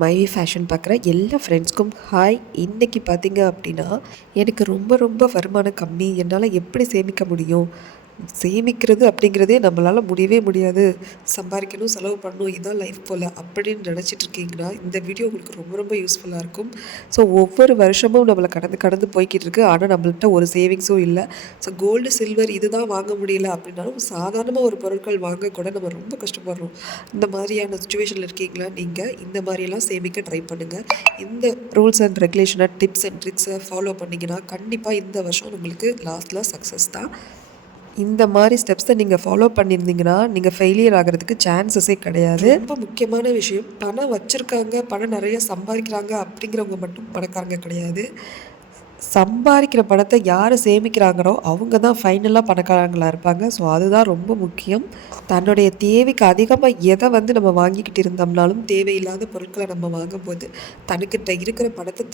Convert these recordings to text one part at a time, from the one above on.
மைவி ஃபேஷன் பார்க்குற எல்லா ஃப்ரெண்ட்ஸ்க்கும் ஹாய். இன்றைக்கி பார்த்தீங்க அப்படின்னா எனக்கு ரொம்ப ரொம்ப வருமானம் கம்மி, என்னால் எப்படி சேமிக்க முடியும், சேமிக்கிறது அப்படிங்கிறதே நம்மளால் முடியவே முடியாது, சம்பாதிக்கணும் செலவு பண்ணணும் இதுதான் லைஃப் போல் அப்படின்னு நினச்சிட்ருக்கீங்கன்னா இந்த வீடியோ உங்களுக்கு ரொம்ப ரொம்ப யூஸ்ஃபுல்லாக இருக்கும். ஸோ ஒவ்வொரு வருஷமும் நம்மளை கடந்து கடந்து போய்கிட்டு இருக்குது, ஆனால் நம்மள்கிட்ட ஒரு சேவிங்ஸும் இல்லை. ஸோ கோல்டு சில்வர் இதுதான் வாங்க முடியல அப்படின்னாலும் சாதாரணமாக ஒரு பொருட்கள் வாங்க கூட நம்ம ரொம்ப கஷ்டப்படுறோம். இந்த மாதிரியான சுச்சுவேஷனில் இருக்கீங்களா, நீங்கள் இந்த மாதிரியெல்லாம் சேமிக்க ட்ரை பண்ணுங்கள். இந்த ரூல்ஸ் அண்ட் ரெகுலேஷனை டிப்ஸ் அண்ட் ட்ரிக்ஸை ஃபாலோ பண்ணிங்கன்னா கண்டிப்பாக இந்த வருஷம் உங்களுக்கு லாஸ்ட்டில் சக்ஸஸ் தான். இந்த மாதிரி ஸ்டெப்ஸை நீங்கள் ஃபாலோ பண்ணியிருந்தீங்கன்னா நீங்கள் ஃபெயிலியர் ஆகிறதுக்கு சான்சஸே கிடையாது. ரொம்ப முக்கியமான விஷயம், பணம் வச்சுருக்காங்க, பணம் நிறைய சம்பாதிக்கிறாங்க அப்படிங்கிறவங்க மட்டும் பணக்காரங்க கிடையாது. சம்பாதிக்கிற பணத்தை யார் சேமிக்கிறாங்களோ அவங்க தான் ஃபைனலாக பணக்காரங்களாக இருப்பாங்க. ஸோ அதுதான் ரொம்ப முக்கியம். தன்னுடைய தேவைக்கு அதிகமாக எதை நம்ம வாங்கிக்கிட்டு இருந்தோம்னாலும் தேவையில்லாத பொருட்களை நம்ம வாங்கும்போது தனக்கிட்ட இருக்கிற பணத்தை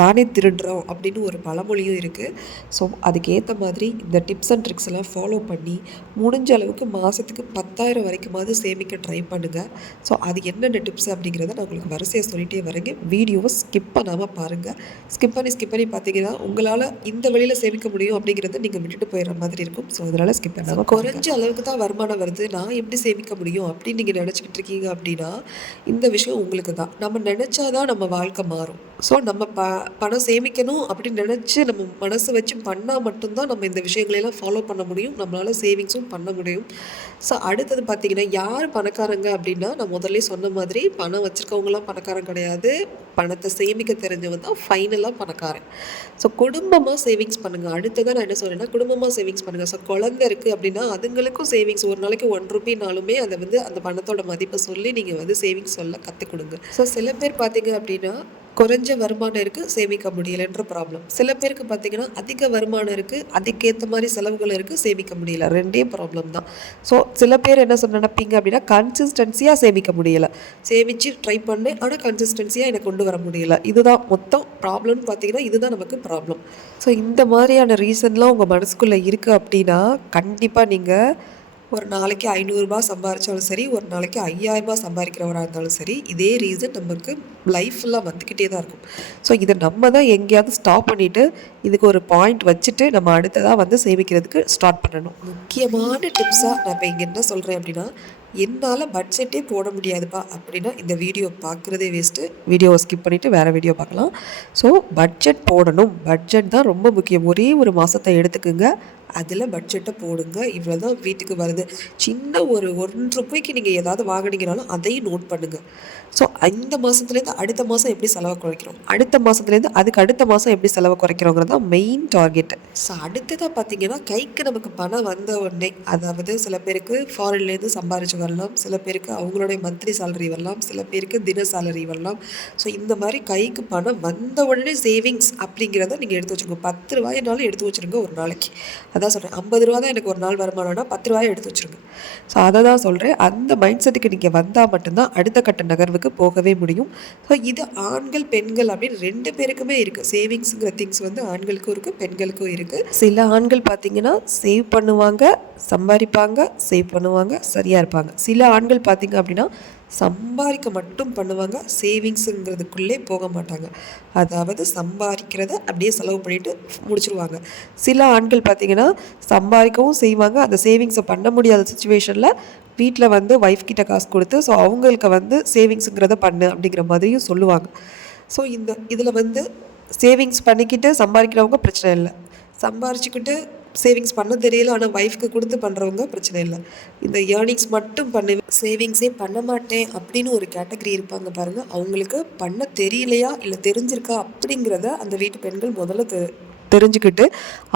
தானே திருடுறோம் அப்படின்னு ஒரு பழமொழியும் இருக்குது. ஸோ அதுக்கேற்ற மாதிரி இந்த டிப்ஸ் அண்ட் ட்ரிக்ஸ் எல்லாம் ஃபாலோ பண்ணி முடிஞ்ச அளவுக்கு மாதத்துக்கு 10,000 வரைக்குமாவது சேமிக்க ட்ரை பண்ணுங்கள். ஸோ அது என்னென்ன டிப்ஸ் அப்படிங்கிறத நான் உங்களுக்கு வரிசையாக சொல்லிகிட்டே வரேங்க. வீடியோவை ஸ்கிப் பண்ணாமல் பாருங்கள். ஸ்கிப் பண்ணி பார்த்தீங்கன்னா உங்களால் இந்த வழியில் சேமிக்க முடியும் அப்படிங்கிறத நீங்கள் விட்டுட்டு போயிடுற மாதிரி இருக்கும். ஸோ அதனால் ஸ்கிப் பண்ணாமல், குறைஞ்ச அளவுக்கு தான் வருமானம் வருது, நான் எப்படி சேமிக்க முடியும் அப்படின்னு நீங்கள் நினச்சிக்கிட்டு இருக்கீங்க அப்படின்னா இந்த விஷயம் உங்களுக்கு தான். நம்ம நினச்சாதான் நம்ம வாழ்க்கை மாறும். ஸோ நம்ம பணம் சேமிக்கணும் அப்படின்னு நினச்சி நம்ம மனசு வச்சு பண்ணால் மட்டும்தான் நம்ம இந்த விஷயங்களெல்லாம் ஃபாலோ பண்ண முடியும், நம்மளால் சேவிங்ஸும் பண்ண முடியும். ஸோ அடுத்தது பார்த்திங்கன்னா யார் பணக்காரங்க அப்படின்னா, நான் முதல்ல சொன்ன மாதிரி பணம் வச்சுருக்கவங்களாம் பணக்காரன் கிடையாது, பணத்தை சேமிக்க தெரிஞ்சவன் தான் ஃபைனலாக பணக்காரன். ஸோ குடும்பமாக சேவிங்ஸ் பண்ணுங்கள். அடுத்ததான் நான் என்ன சொல்கிறேன்னா, குடும்பமாக சேவிங்ஸ் பண்ணுங்கள். ஸோ குழந்தை இருக்குது அப்படின்னா அதுங்களுக்கும் சேவிங்ஸ் ஒரு நாளைக்கு 1 ரூபாய்னாலுமே அதை அந்த பணத்தோட மதிப்பை சொல்லி நீங்கள் சேவிங்ஸ் சொல்ல கற்றுக் கொடுங்க. ஸோ சில பேர் பார்த்தீங்க அப்படின்னா குறைஞ்ச வருமானம் இருக்குது, சேமிக்க முடியலைன்ற ப்ராப்ளம். சில பேருக்கு பார்த்திங்கன்னா அதிக வருமானம் இருக்குது, அதுக்கேற்ற மாதிரி செலவுகள் இருக்குது, சேமிக்க முடியல. ரெண்டே ப்ராப்ளம் தான். ஸோ சில பேர் என்ன நினைப்பீங்க அப்படின்னா கன்சிஸ்டன்சியாக சேமிக்க முடியலை, சேமித்து ட்ரை பண்ணேன் ஆனால் கன்சிஸ்டன்சியாக எனக்கு கொண்டு வர முடியல, இதுதான் மொத்தம் ப்ராப்ளம்னு பார்த்தீங்கன்னா இதுதான் நமக்கு ப்ராப்ளம். ஸோ இந்த மாதிரியான ரீசன்லாம் உங்கள் மனசுக்குள்ளே இருக்குது அப்படின்னா கண்டிப்பாக நீங்கள் ஒரு நாளைக்கு 500 ரூபாய் சம்பாதிச்சாலும் சரி, ஒரு நாளைக்கு 5000 ரூபாய் சம்பாதிக்கிறவராக இருந்தாலும் சரி, இதே ரீசன் நமக்கு லைஃப்லாம் வந்துக்கிட்டே தான் இருக்கும். ஸோ இதை நம்ம தான் எங்கேயாவது ஸ்டாப் பண்ணிவிட்டு இதுக்கு ஒரு பாயிண்ட் வச்சுட்டு நம்ம அடுத்ததாக சேமிக்கிறதுக்கு ஸ்டார்ட் பண்ணணும். முக்கியமான டிப்ஸாக நான் இப்போ இங்கே என்ன சொல்கிறேன் அப்படின்னா, என்னால் பட்ஜெட்டே போட முடியாதுப்பா அப்படின்னா இந்த வீடியோ பார்க்குறதே வேஸ்ட்டு, வீடியோவை ஸ்கிப் பண்ணிவிட்டு வேறு வீடியோ பார்க்கலாம். ஸோ பட்ஜெட் போடணும், பட்ஜெட் தான் ரொம்ப முக்கியம். ஒரே ஒரு மாதத்தை எடுத்துக்குங்க, அதில் பட்ஜெட்டை போடுங்க. இவ்வளோ தான் வீட்டுக்கு வருது. சின்ன ஒரு 1 ரூபாய்க்கு நீங்கள் ஏதாவது வாங்கினீங்கனாலும் அதையும் நோட் பண்ணுங்கள். ஸோ இந்த மாதத்துலேருந்து அடுத்த மாதம் எப்படி செலவை குறைக்கிறோம், அடுத்த மாதத்துலேருந்து அதுக்கு அடுத்த மாதம் எப்படி செலவை குறைக்கிறோங்கிறது தான் மெயின் டார்கெட்டு. ஸோ அடுத்ததாக பார்த்தீங்கன்னா கைக்கு நமக்கு பணம் வந்த உடனே, அதாவது சில பேருக்கு ஃபாரின்லேருந்து சம்பாரிச்சு வரலாம், சில பேருக்கு அவங்களுடைய மந்த்லி சேலரி வரலாம், சில பேருக்கு தின சேலரி வரலாம். ஸோ இந்த மாதிரி கைக்கு பணம் வந்த உடனே சேவிங்ஸ் அப்படிங்கிறத நீங்கள் எடுத்து வச்சுருங்க. 10 ரூபாயினாலும் எடுத்து வச்சுருங்க ஒரு நாளைக்கு. அதான் சொல்கிறேன், 50 ரூபா தான் எனக்கு ஒரு நாள் வருமானம்னா 10 ரூபாயை எடுத்து வச்சுருங்க. ஸோ அதை தான் சொல்கிறேன், அந்த மைண்ட் செட்டுக்கு நீங்கள் வந்தால் மட்டும்தான் அடுத்த கட்ட நகர்வுக்கு போகவே முடியும். ஸோ இது ஆண்கள் பெண்கள் அப்படின்னு 2 பேருக்குமே இருக்குது. சேவிங்ஸுங்கிற திங்ஸ் ஆண்களுக்கும் இருக்குது, பெண்களுக்கும் இருக்குது. சில ஆண்கள் பார்த்திங்கன்னா சேவ் பண்ணுவாங்க, சம்பாதிப்பாங்க, சேவ் பண்ணுவாங்க, சரியாக இருப்பாங்க. சில ஆண்கள் பார்த்திங்க அப்படின்னா சம்பாதிக்க மட்டும் பண்ணுவாங்க, சேவிங்ஸுங்கிறதுக்குள்ளே போக மாட்டாங்க. அதாவது சம்பாதிக்கிறத அப்படியே செலவு பண்ணிவிட்டு முடிச்சுருவாங்க. சில ஆண்கள் பார்த்திங்கன்னா சம்பாதிக்கவும் செய்வாங்க, அந்த சேவிங்ஸை பண்ண முடியாத சுச்சுவேஷனில் வீட்டில் ஒய்ஃப் கிட்ட காசு கொடுத்து ஸோ அவங்களுக்கு சேவிங்ஸுங்கிறத பண்ணு அப்படிங்கிற மாதிரியும் சொல்லுவாங்க. ஸோ இதில் சேவிங்ஸ் பண்ணிக்கிட்டு சம்பாதிக்கிறவங்க பிரச்சனை இல்லை, சம்பாரிச்சுக்கிட்டு சேவிங்ஸ் பண்ண தெரியல ஆனால் ஒய்ஃப்க்கு கொடுத்து பண்ணுறவங்க பிரச்சனை இல்லை. இந்த ஏர்னிங்ஸ் மட்டும் சேவிங்ஸே பண்ண மாட்டேன் அப்படின்னு ஒரு கேட்டகரி இருப்பாங்க பாருங்கள், அவங்களுக்கு பண்ண தெரியலையா இல்லை தெரிஞ்சிருக்கா அப்படிங்கிறத அந்த வீட்டு பெண்கள் முதல்ல தெரிஞ்சுக்கிட்டு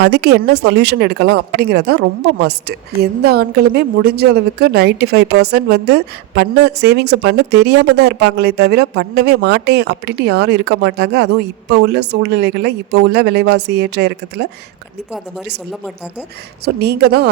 அதுக்கு என்ன சொல்யூஷன் எடுக்கலாம் அப்படிங்கிறதா ரொம்ப மஸ்ட்டு. எந்த ஆண்களுமே முடிஞ்ச அளவுக்கு 95% சேவிங்ஸை பண்ண தெரியாமல் தான் இருப்பாங்களே தவிர பண்ணவே மாட்டேன் அப்படின்னு யாரும் இருக்க மாட்டாங்க. அதுவும் இப்போ உள்ள சூழ்நிலைகளில், இப்போ உள்ள விலைவாசி ஏற்ற இறக்கத்தில் கண்டிப்பாக அந்த மாதிரி சொல்ல மாட்டாங்க. ஸோ நீங்கள் தான்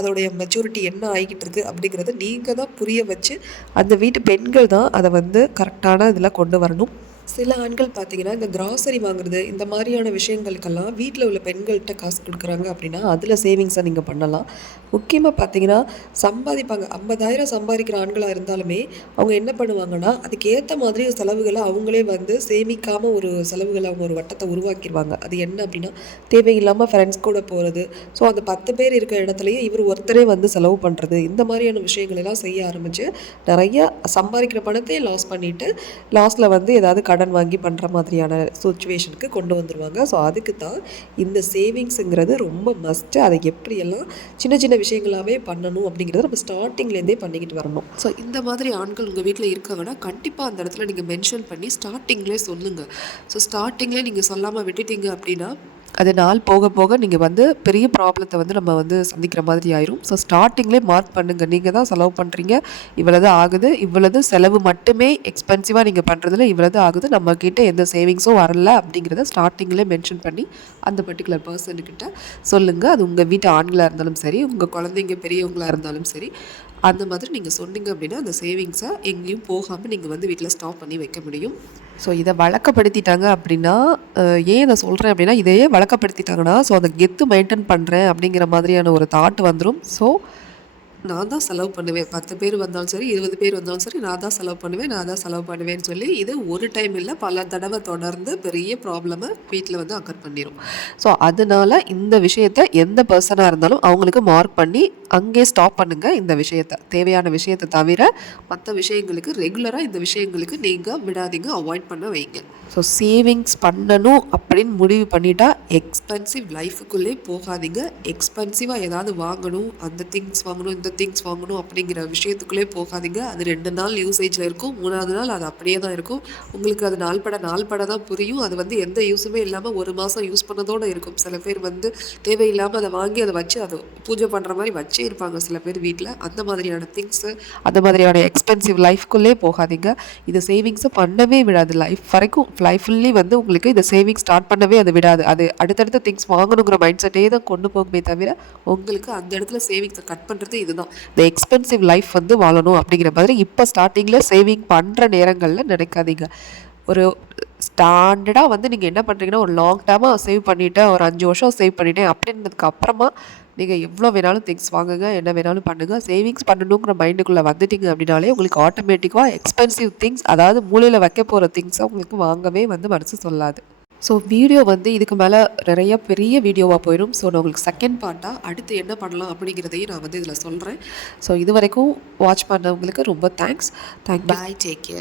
அதோடைய மெச்சூரிட்டி என்ன ஆகிக்கிட்டு இருக்குது அப்படிங்கிறத நீங்கள் தான் புரிய வச்சு அந்த வீட்டு பெண்கள் தான் அதை கரெக்டான இதில் கொண்டு வரணும். சில ஆண்கள் பார்த்தீங்கன்னா, இந்த கிராசரி வாங்குறது, இந்த மாதிரியான விஷயங்களுக்கெல்லாம் வீட்ல உள்ள பெண்கள்ட்ட காசு குடுக்குறாங்க அப்படின்னா, அதில சேவிங்ஸ நீங்க பண்ணலாம். முக்கியமா பார்த்தீங்கன்னா, சம்பாதிப்பாங்க. 50,000 சம்பாதிக்கிற ஆண்களா இருந்தாலுமே, அவங்க என்ன பண்ணுவாங்கன்னா, அதுக்கு ஏத்த மாதிரி செலவுகள அவங்களே வந்து சேமிக்காம ஒரு செலவுகள அவங்க ஒரு வட்டத்த உருவாக்கிருவாங்க. அது என்ன அப்படின்னா, தேவையில்லாம ஃப்ரெண்ட்ஸ் கூட போறது. ஸோ, அந்த 10 பேர் இருக்கிற இடத்துலயே இவரு ஒருத்தரே வந்து செலவு பண்றது. இந்த மாதிரியான விஷயங்கள் எல்லாம் செய்ய ஆரம்பிச்சு, நெறைய சம்பாதிக்கிற பணத்தையே லாஸ் பண்ணிட்டு, லாஸ்ட்ல வந்து ஏதாவது கடன் வாங்கி பண்ணுற மாதிரியான சிச்சுவேஷனுக்கு கொண்டு வந்துருவாங்க. ஸோ அதுக்கு தான் இந்த சேவிங்ஸுங்கிறது ரொம்ப மஸ்ட்டு. அதை எப்படியெல்லாம் சின்ன சின்ன விஷயங்களாவே பண்ணணும் அப்படிங்கிறத நம்ம ஸ்டார்ட்டிங்லேருந்தே பண்ணிக்கிட்டு வரணும். ஸோ இந்த மாதிரி ஆண்கள் உங்கள் வீட்டில் இருக்காங்கன்னா கண்டிப்பாக அந்த இடத்துல நீங்கள் மென்ஷன் பண்ணி ஸ்டார்டிங்லேயே சொல்லுங்கள். ஸோ ஸ்டார்டிங்லேயே நீங்கள் சொல்லாமல் விட்டுட்டீங்க அப்படின்னா அது நாள் போக போக நீங்கள் வந்து பெரிய ப்ராப்ளத்தை வந்து நம்ம வந்து சந்திக்கிற மாதிரி ஆயிரும். ஸோ ஸ்டார்டிங்லேயே மார்க் பண்ணுங்கள். நீங்கள் தான் செலவு பண்ணுறீங்க, இவ்வளவு ஆகுது, இவ்வளவு செலவு மட்டுமே எக்ஸ்பென்சிவாக நீங்கள் பண்ணுறதுல இவ்வளவு ஆகுது, நம்மக்கிட்ட எந்த சேவிங்ஸும் வரல அப்படிங்கிறத ஸ்டார்டிங்லேயே மென்ஷன் பண்ணி அந்த பர்டிகுலர் பர்சன்கிட்ட சொல்லுங்கள். அது உங்கள் வீட்டு ஆண்களாக இருந்தாலும் சரி, உங்கள் குழந்தைங்க பெரியவங்களாக இருந்தாலும் சரி, அந்த மாதிரி நீங்கள் சொன்னீங்க அப்படின்னா அந்த சேவிங்ஸை எங்கேயும் போகாமல் நீங்கள் வந்து வீட்டில் ஸ்டாப் பண்ணி வைக்க முடியும். ஸோ இதை வழக்கப்படுத்திட்டாங்க அப்படின்னா, ஏன் இதை சொல்கிறேன் அப்படின்னா, இதையே வழக்கப்படுத்திட்டாங்கன்னா, ஸோ அந்த கெத்து மெயின்டைன் பண்ணுறேன் அப்படிங்கிற மாதிரியான ஒரு தாட் வந்துடும். ஸோ நான் தான் செலவு பண்ணுவேன். 10 பேர் வந்தாலும் சரி, 20 பேர் வந்தாலும் சரி, நான் தான் செலவு பண்ணுவேன், நான் தான் செலவு பண்ணுவேன்னு சொல்லி, இது ஒரு டைம் இல்ல, பல தடவை தொடர்ந்து பெரிய ப்ராப்ளம வீட்ல வந்து அக்கர் பண்ணிரும். ஸோ, அதனால இந்த விஷயத்த எந்த பெர்சனா இருந்தாலும் அவங்களுக்கு மார்க் பண்ணி, அங்கே ஸ்டாப் பண்ணுங்க இந்த விஷயத்த. தேவையான விஷயத்த தவிர, மத்த விஷயங்களுக்கு ரெகுலரா இந்த விஷயங்களுக்கு நீங்க விடாதீங்க, அவாய்ட் பண்ண வைங்க. ஸோ, சேவிங்ஸ் பண்ணணும் அப்படின்னு முடிவு பண்ணிட்டா, எக்ஸ்பென்சிவ் லைஃபுக்குள்ளே போகாதீங்க. எக்ஸ்பென்சிவா ஏதாவது வாங்கணும், அந்த திங்ஸ் வாங்கணும், இந்த திங்ஸ் வாங்கணும் அப்படிங்கிற விஷயத்துக்குள்ளே போகாதீங்க. அது 2 நாள் யூசேஜில் இருக்கும், 3வது நாள் அது அப்படியே தான் இருக்கும். உங்களுக்கு அது நாள்பட தான் புரியும். அது வந்து எந்த யூஸுமே இல்லாமல் 1 மாதம் யூஸ் பண்ணதோடு இருக்கும். சில பேர் வந்து தேவையில்லாமல் அதை வாங்கி அதை வச்சு அதை பூஜை பண்ணுற மாதிரி வச்சே இருப்பாங்க சில பேர் வீட்டில். அந்த மாதிரியான திங்ஸு, அந்த மாதிரியான எக்ஸ்பென்சிவ் லைஃப்குள்ளே போகாதீங்க. இது சேவிங்ஸை பண்ணவே விடாது. லைஃப் வரைக்கும் லைஃப் ஃபுல்லி வந்து உங்களுக்கு இதை சேவிங் ஸ்டார்ட் பண்ணவே அது விடாது. அது அடுத்தடுத்த திங்ஸ் வாங்கணுங்கிற மைண்ட் செட்டே தான் கொண்டு போகுமே தவிர, உங்களுக்கு அந்த இடத்துல சேவிங்ஸை கட் பண்ணுறது இதுதான். இந்த எக்ஸ்பென்சிவ் லைஃப் வந்து வாழணும் அப்படிங்கிற மாதிரி இப்போ ஸ்டார்டிங்கில் சேவிங் பண்ணுற நேரங்களில் நினைக்காதீங்க. ஒரு ஸ்டாண்டர்டாக வந்து நீங்கள் என்ன பண்ணுறீங்கன்னா, ஒரு லாங் டேர்மாக சேவ் பண்ணிவிட்டேன், ஒரு 5 வருஷம் சேவ் பண்ணிட்டேன் அப்படின்றதுக்கு அப்புறமா நீங்கள் எவ்வளோ வேணாலும் திங்ஸ் வாங்குங்க, என்ன வேணாலும் பண்ணுங்கள். சேவிங்ஸ் பண்ணணுங்கிற மைண்டுக்குள்ளே வந்துட்டிங்க அப்படின்னாலே உங்களுக்கு ஆட்டோமேட்டிக்காக எக்ஸ்பென்சிவ் திங்ஸ், அதாவது மூலையில் வைக்க போகிற திங்ஸை உங்களுக்கு வாங்கவே வந்து மனசு சொல்லாது. ஸோ வீடியோ வந்து இதுக்கு மேலே நிறைய பெரிய வீடியோவாக போயிடும். ஸோ நான் உங்களுக்கு செகண்ட் பார்ட்டாக அடுத்து என்ன பண்ணலாம் அப்படிங்கிறதையும் நான் வந்து இதில் சொல்கிறேன். ஸோ இது வரைக்கும் வாட்ச் பண்ணவங்களுக்கு ரொம்ப தேங்க்ஸ். பாய், டேக் கேர்.